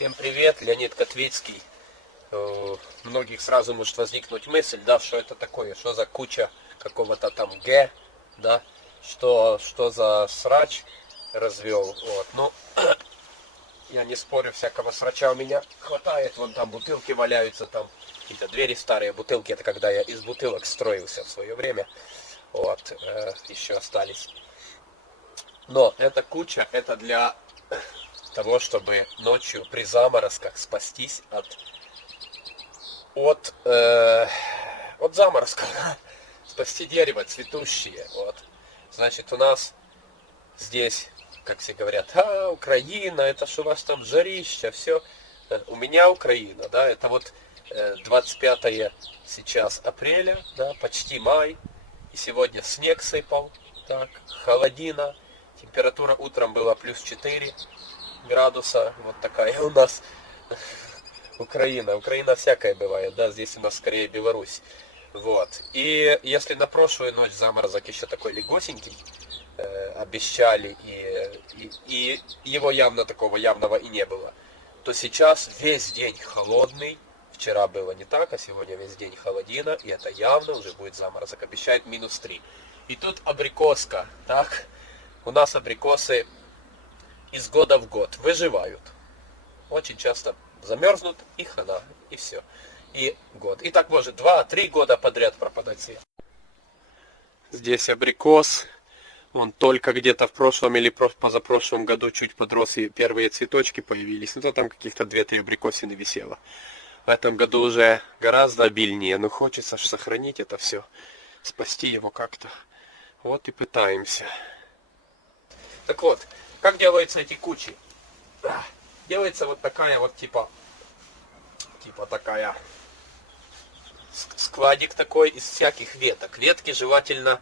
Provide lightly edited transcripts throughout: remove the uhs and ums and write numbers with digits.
Всем привет, Леонид Котвицкий. Многих сразу может возникнуть мысль, да, что это такое, что за куча какого-то там да, что за срач развел. Вот. Ну, я не спорю, всякого срача у меня хватает, вон там бутылки валяются, там какие-то двери старые, бутылки, это когда я из бутылок строился в свое время, вот, еще остались. Но эта куча, это для того, чтобы ночью при заморозках спастись от заморозков, спасти дерево цветущее. Вот. Значит, у нас здесь, как все говорят, Украина, это ж у вас там жарища, все. У меня Украина, да, это вот 25 сейчас апреля, да, почти май, и сегодня снег сыпал, так, холодина, температура утром была плюс 4 градуса, вот такая у нас Украина. Украина всякая бывает, да, здесь у нас скорее Беларусь. Вот. И если на прошлую ночь заморозок еще такой легосенький, обещали, и его явно такого явного и не было, то сейчас весь день холодный. Вчера было не так, а сегодня весь день холодина, и это явно уже будет заморозок. Обещает -3. И тут абрикоска, так? У нас абрикосы из года в год выживают. Очень часто замерзнут, и хана, и все. И год. И так может 2-3 года подряд пропадать свет. Здесь абрикос. Он только где-то в прошлом или позапрошлом году чуть подрос, и первые цветочки появились. Ну то там каких-то 2-3 абрикосины висело. В этом году уже гораздо обильнее. Но хочется ж сохранить это все. Спасти его как-то. Вот и пытаемся. Так вот, как делаются эти кучи? Делается вот такая вот типа такая складик такой из всяких веток. Ветки желательно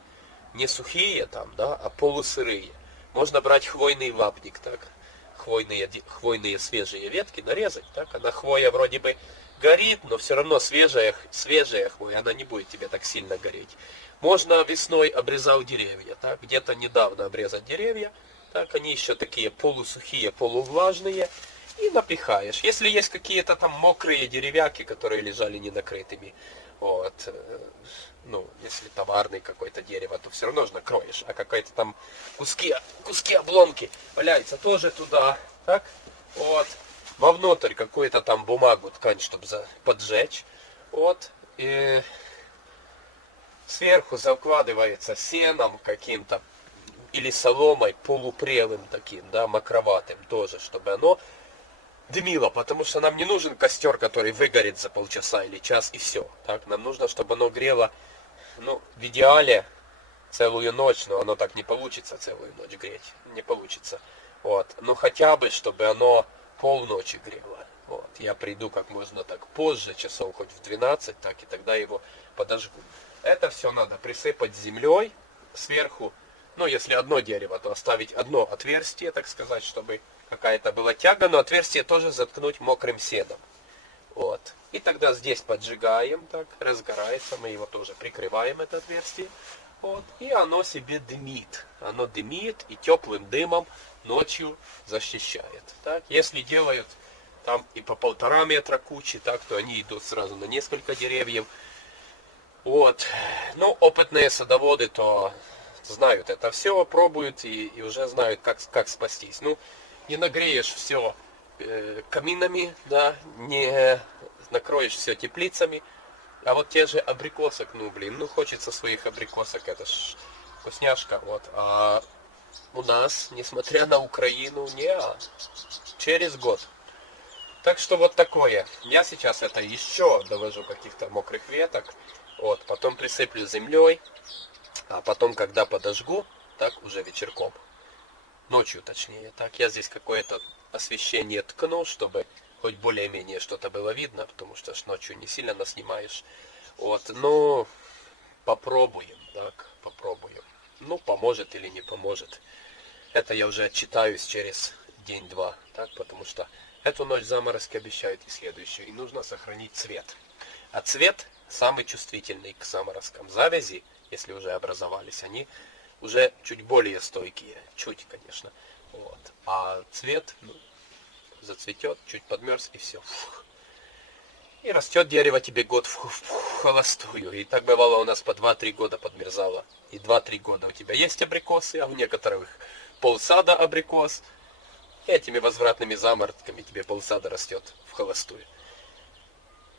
не сухие там, да, а полусырые. Можно брать хвойный вапник, так, хвойные свежие ветки нарезать, так, она хвоя вроде бы горит, но все равно свежая хвоя, она не будет тебе так сильно гореть. Можно весной обрезал деревья, так, где-то недавно обрезать деревья, так, они еще такие полусухие, полувлажные, и напихаешь. Если есть какие-то там мокрые деревяки, которые лежали ненакрытыми, вот, ну, если товарный какое-то дерево, то все равно же накроешь, а какие-то там куски обломки валяются тоже туда, так, вот, вовнутрь какую-то там бумагу, ткань, чтобы поджечь, вот, и сверху закладывается сеном каким-то, или соломой полупрелым таким, да, мокроватым тоже, чтобы оно дымило, потому что нам не нужен костер, который выгорит за полчаса или час, и все. Так, нам нужно, чтобы оно грело, ну, в идеале целую ночь, но оно так не получится целую ночь греть, не получится. Вот, но хотя бы, чтобы оно полночи грело. Вот, я приду как можно так позже, часов хоть в 12, так, и тогда его подожгу. Это все надо присыпать землей сверху. Ну, если одно дерево, то оставить одно отверстие, так сказать, чтобы какая-то была тяга, но отверстие тоже заткнуть мокрым сеном. Вот. И тогда здесь поджигаем, так, разгорается, мы его тоже прикрываем, это отверстие. Вот. И оно себе дымит. Оно дымит и теплым дымом ночью защищает. Так. Если делают там и по 1,5 метра кучи, так, то они идут сразу на несколько деревьев. Вот. Ну, опытные садоводы то знают это все, пробуют и уже знают, как спастись. Ну, не нагреешь все каминами, да, не накроешь все теплицами. А вот те же абрикосок, ну, блин, ну, хочется своих абрикосок, это ж вкусняшка, вот. А у нас, несмотря на Украину, через год. Так что вот такое. Я сейчас это еще довожу каких-то мокрых веток, вот, потом присыплю землей, а потом, когда подожгу, так, уже вечерком, ночью точнее, так, я здесь какое-то освещение ткну, чтобы хоть более-менее что-то было видно, потому что ж ночью не сильно наснимаешь. Вот, ну, попробуем, так, попробуем. Ну, поможет или не поможет. Это я уже отчитаюсь через день-два, так, потому что эту ночь заморозки обещают и следующую, и нужно сохранить цвет. А цвет самый чувствительный к заморозкам. Завязи, если уже образовались, они уже чуть более стойкие, чуть, конечно. Вот. А цвет, ну, зацветет, чуть подмерз и все. И растет дерево тебе год в холостую. И так бывало у нас по 2-3 года подмерзало. И 2-3 года у тебя есть абрикосы, а у некоторых полсада абрикос. И этими возвратными заморозками тебе полсада растет в холостую.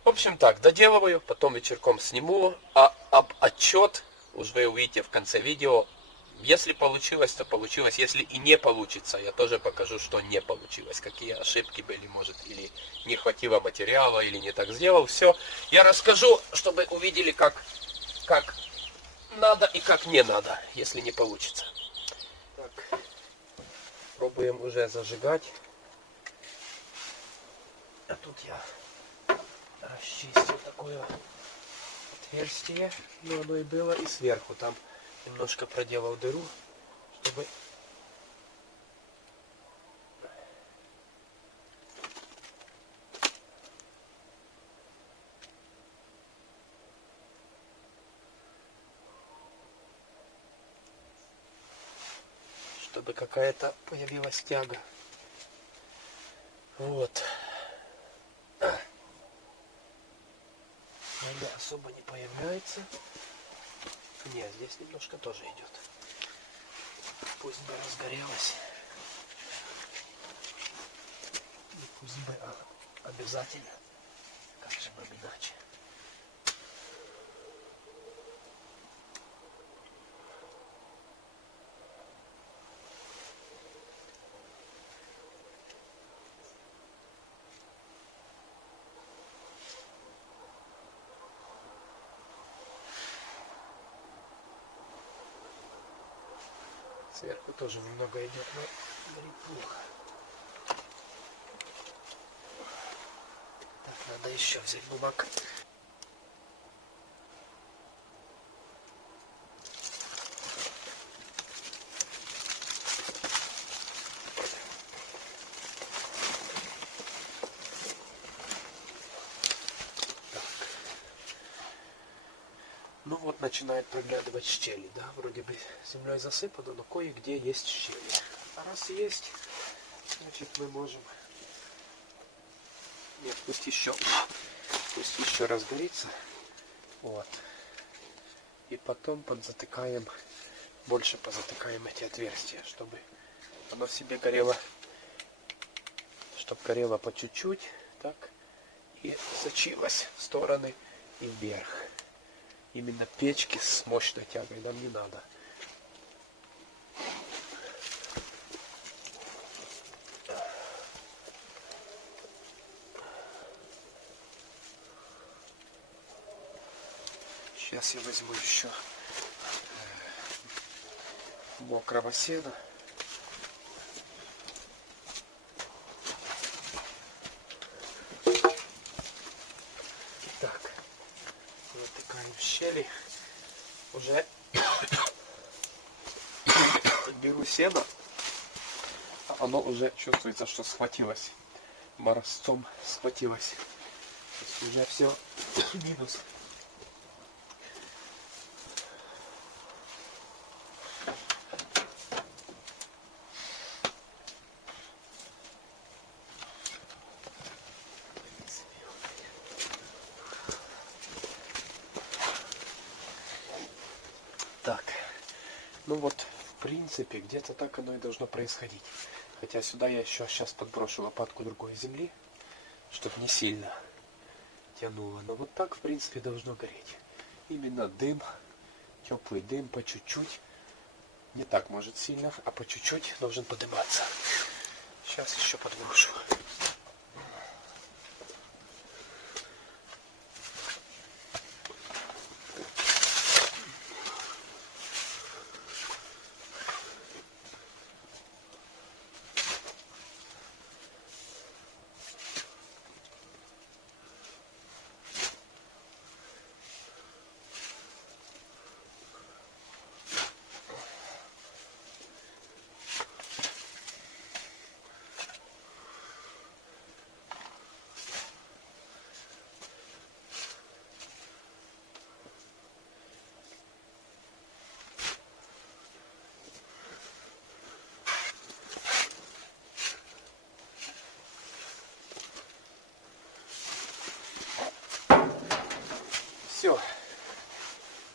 В общем так, доделываю, потом вечерком сниму, а отчет уж вы увидите в конце видео. Если получилось, то получилось. Если и не получится, я тоже покажу, что не получилось. Какие ошибки были, может, или не хватило материала, или не так сделал. Все, я расскажу, чтобы увидели, как надо и как не надо, если не получится. Так, пробуем уже зажигать. А тут я расчистил такое отверстие, но оно и было, и сверху там немножко проделал дыру, чтобы какая-то появилась тяга. Вот. Тяга особо не появляется. Нет, здесь немножко тоже идет. Пусть бы разгорелась. И пусть бы обязательно. Как же бы иначе. Сверху тоже немного идет, но горит плохо. Так, надо еще взять бумаг. Ну вот начинает проглядывать щели, да, вроде бы землей засыпано, но кое-где есть щели. А раз есть, значит мы можем... Нет, пусть еще разгорится. Вот. И потом подзатыкаем, больше позатыкаем эти отверстия, чтобы оно в себе горело, чтобы горело по чуть-чуть, так, и сочилось в стороны и вверх. Именно печки с мощной тягой нам не надо. Сейчас я возьму еще мокрого сена. Так, затыкаем в щели. Уже беру сено. Оно уже чувствуется, что схватилось. Морозцом схватилось. То есть уже все минус. Так, ну вот, в принципе, где-то так оно и должно происходить. Хотя сюда я еще сейчас подброшу лопатку другой земли, чтобы не сильно тянуло. Но вот так, в принципе, должно гореть. Именно дым, теплый дым по чуть-чуть. Не так может сильно, а по чуть-чуть должен подниматься. Сейчас еще подброшу.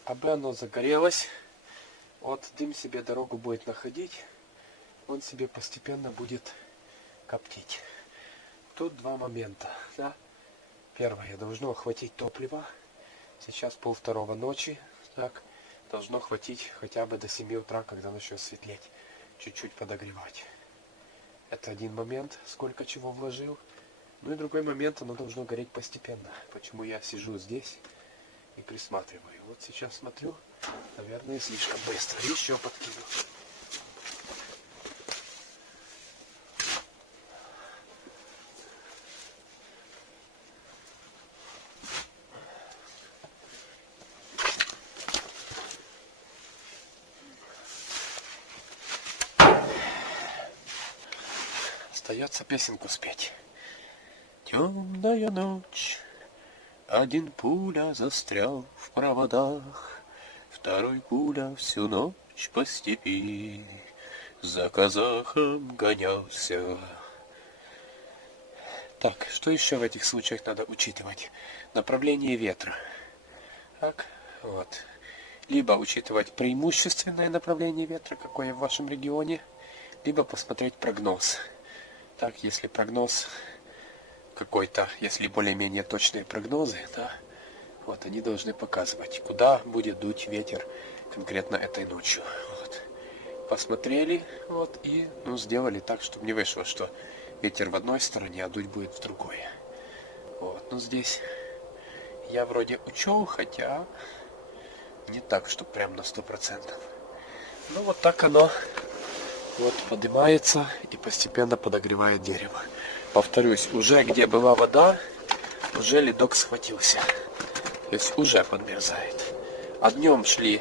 Aby оно загорелось, вот дым себе дорогу будет находить, он себе постепенно будет коптить. Тут два момента, да. Первое, должно хватить топлива. Сейчас 1:30 ночи, так, должно хватить хотя бы до 7 утра, когда начнет светлеть, чуть-чуть подогревать. Это один момент, сколько чего вложил. Ну и другой момент, оно должно гореть постепенно. Почему я сижу здесь и присматриваю. Вот сейчас смотрю, наверное, слишком быстро. Еще подкину. Остается песенку спеть. Темная ночь, один пуля застрял в проводах, второй пуля всю ночь по степи за казахом гонялся. Так, что еще в этих случаях надо учитывать? Направление ветра. Так, вот. Либо учитывать преимущественное направление ветра, какое в вашем регионе, либо посмотреть прогноз. Так, если прогноз какой-то, если более-менее точные прогнозы, да, вот они должны показывать, куда будет дуть ветер конкретно этой ночью. Вот. Посмотрели, вот, и сделали так, чтобы не вышло, что ветер в одной стороне, а дуть будет в другой. Вот, здесь я вроде учел, хотя не так, что прям на 100%. Вот так оно вот поднимается и постепенно подогревает дерево. Повторюсь, уже где была вода, уже ледок схватился. То есть уже подмерзает. А днем шли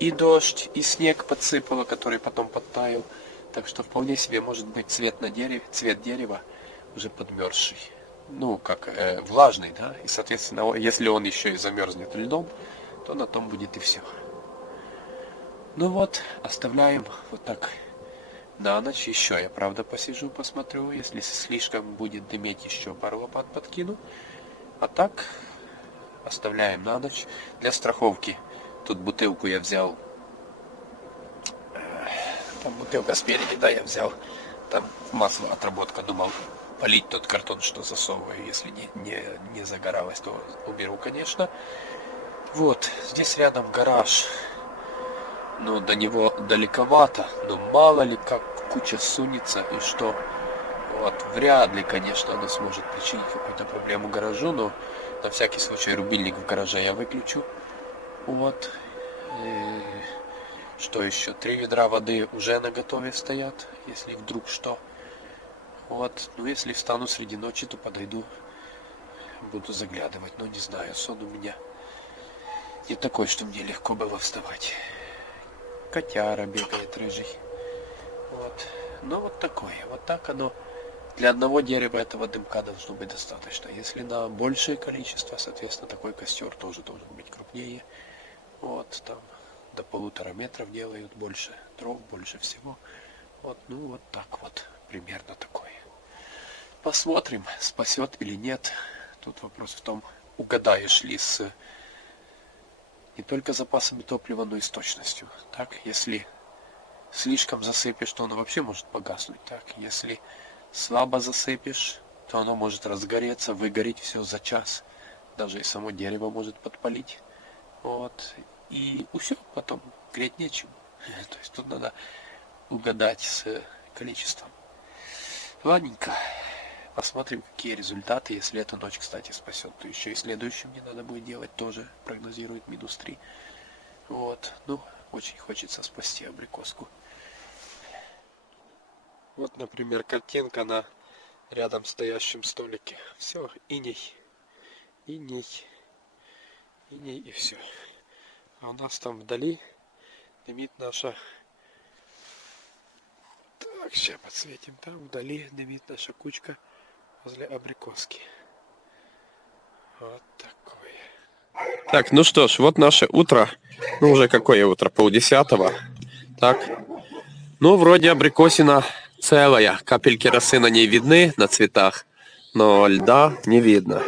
и дождь, и снег подсыпало, который потом подтаял. Так что вполне себе может быть цвет дерева уже подмерзший. Влажный, да. И, соответственно, если он еще и замерзнет льдом, то на том будет и все. Оставляем вот так. На ночь еще я, правда, посижу, посмотрю. Если слишком будет дыметь, еще пару лопат подкину. А так оставляем на ночь. Для страховки тут бутылку я взял. Там бутылка спереди, да, я взял. Там масло отработка, думал полить тот картон, что засовываю. Если не загоралось, то уберу, конечно. Вот, здесь рядом гараж. До него далековато, но мало ли как куча сунется и что. Вот, вряд ли, конечно, она сможет причинить какую-то проблему гаражу, но на всякий случай рубильник в гараже я выключу. Вот. И что еще? 3 ведра воды уже наготове стоят, если вдруг что. Вот. Если встану среди ночи, то подойду, буду заглядывать. Но не знаю, сон у меня не такой, что мне легко было вставать. Котяра бегает рыжий. Вот. Вот такое. Вот так оно. Для одного дерева этого дымка должно быть достаточно. Если на большее количество, соответственно, такой костер тоже должен быть крупнее. Вот, там до 1,5 метра делают, больше дров, больше всего. Вот, вот так вот. Примерно такое. Посмотрим, спасет или нет. Тут вопрос в том, угадаешь ли с не только запасами топлива, но и с точностью. Так, если слишком засыпешь, то оно вообще может погаснуть. Так, если слабо засыпешь, то оно может разгореться, выгореть все за час. Даже и само дерево может подпалить. Вот. И все, потом греть нечем. То есть тут надо угадать с количеством. Ладненько. Посмотрим, какие результаты. Если эта ночь, кстати, спасет, то еще и следующую мне надо будет делать. Тоже прогнозирует -3. Вот. Очень хочется спасти абрикоску. Вот, например, картинка на рядом стоящем столике. Все, иней. Иней и все. А у нас там вдали дымит наша... Так, сейчас подсветим. Там вдали дымит наша кучка возле абрикоски. Вот такое. Так, что ж, вот наше утро. Уже какое утро? 9:30. Так. Вроде абрикосина целая. Капельки росы на ней видны на цветах, но льда не видно.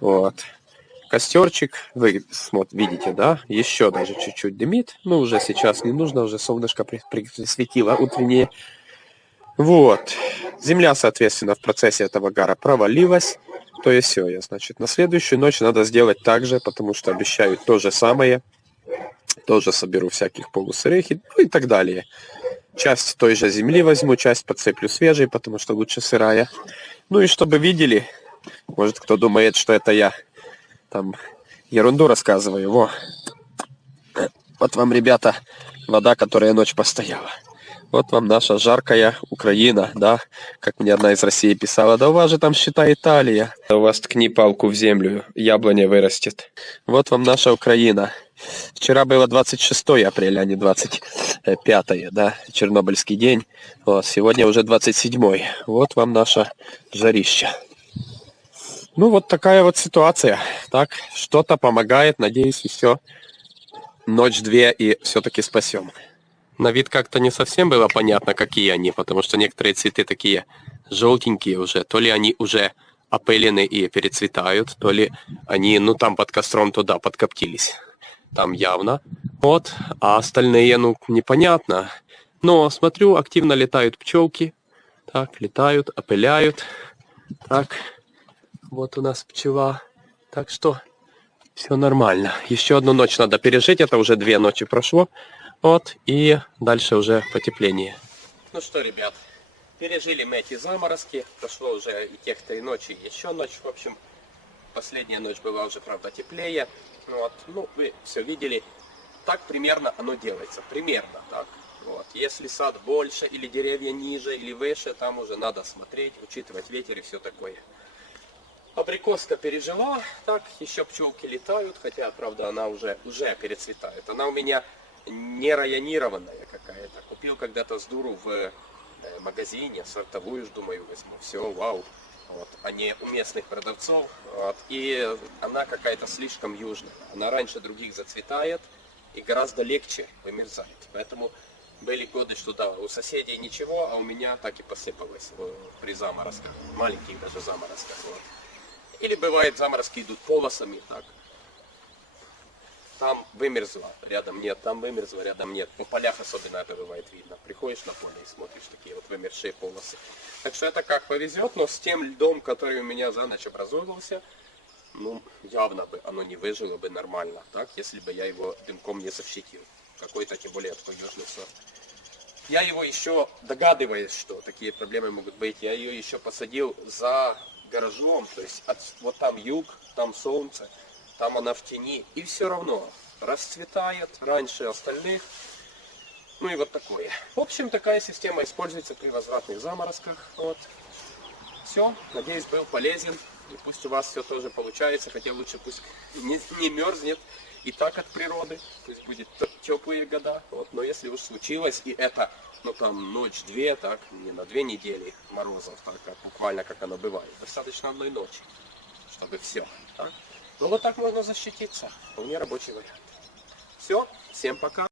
Вот. Костерчик, вы видите, да, еще даже чуть-чуть дымит. Но уже сейчас не нужно, уже солнышко присветило утреннее. Вот. Земля, соответственно, в процессе этого гара провалилась. То есть все, значит, на следующую ночь надо сделать так же, потому что обещают то же самое. Тоже соберу всяких полусырых и так далее. Часть той же земли возьму, часть подцеплю свежей, потому что лучше сырая. Ну и чтобы видели, может кто думает, что это я там ерунду рассказываю. Вот вам, ребята, вода, которая ночь постояла. Вот вам наша жаркая Украина, да, как мне одна из России писала, да у вас же там, считай, Италия. Да у вас ткни палку в землю, яблоня вырастет. Вот вам наша Украина. Вчера было 26 апреля, а не 25, да, Чернобыльский день. Вот, сегодня уже 27. Вот вам наша жарища. Ну, вот такая вот ситуация. Так, что-то помогает, надеюсь, и все. Ночь-две и все-таки спасем. На вид как-то не совсем было понятно, какие они, потому что некоторые цветы такие желтенькие уже. То ли они уже опылены и перецветают, то ли они, ну, там под костром туда подкоптились. Там явно. Вот. А остальные, ну, непонятно. Но, смотрю, активно летают пчелки. Так, летают, опыляют. Так, вот у нас пчела. Так что все нормально. Еще одну ночь надо пережить. Это уже 2 ночи прошло. Вот, и дальше уже потепление. Ну что, ребят, пережили мы эти заморозки. Прошло уже и тех 3 ночи, и еще ночь. В общем, последняя ночь была уже, правда, теплее. Вот, ну, вы все видели. Так примерно оно делается. Примерно так. Вот. Если сад больше, или деревья ниже, или выше, там уже надо смотреть, учитывать ветер и все такое. Абрикоска пережила. Так, еще пчелки летают, хотя, правда, она уже перецветает. Она у меня не районированная какая-то. Купил когда-то с дуру в магазине, сортовую, думаю, возьму. Все, вау. Вот, а не у местных продавцов. Вот, и она какая-то слишком южная. Она раньше других зацветает и гораздо легче вымерзает. Поэтому были годы, что да, у соседей ничего, а у меня так и посыпалось при заморозках. Маленьких даже заморозках. Вот. Или бывает, заморозки идут полосами, так. Там вымерзло, рядом нет, там вымерзло, рядом нет. По полях особенно это бывает видно. Приходишь на поле и смотришь такие вот вымершие полосы. Так что это как повезет, но с тем льдом, который у меня за ночь образовывался, ну, явно бы оно не выжило бы нормально, так, если бы я его дымком не защитил. Какой-то, тем более, такой южный сорт. Я его еще, догадываясь, что такие проблемы могут быть, я ее еще посадил за гаражом, то есть вот там юг, там солнце. Там она в тени, и все равно расцветает раньше остальных. Ну и вот такое. В общем, такая система используется при возвратных заморозках. Вот. Все, надеюсь, был полезен. И пусть у вас все тоже получается, хотя лучше пусть не мерзнет. И так от природы, пусть будет теплые года. Вот. Но если уж случилось, и это, ну там ночь-две, так, не на 2 недели морозов, так как буквально как оно бывает. Достаточно одной ночи, чтобы все. Так? Ну вот так можно защититься. Вполне рабочий вариант. Все, всем пока.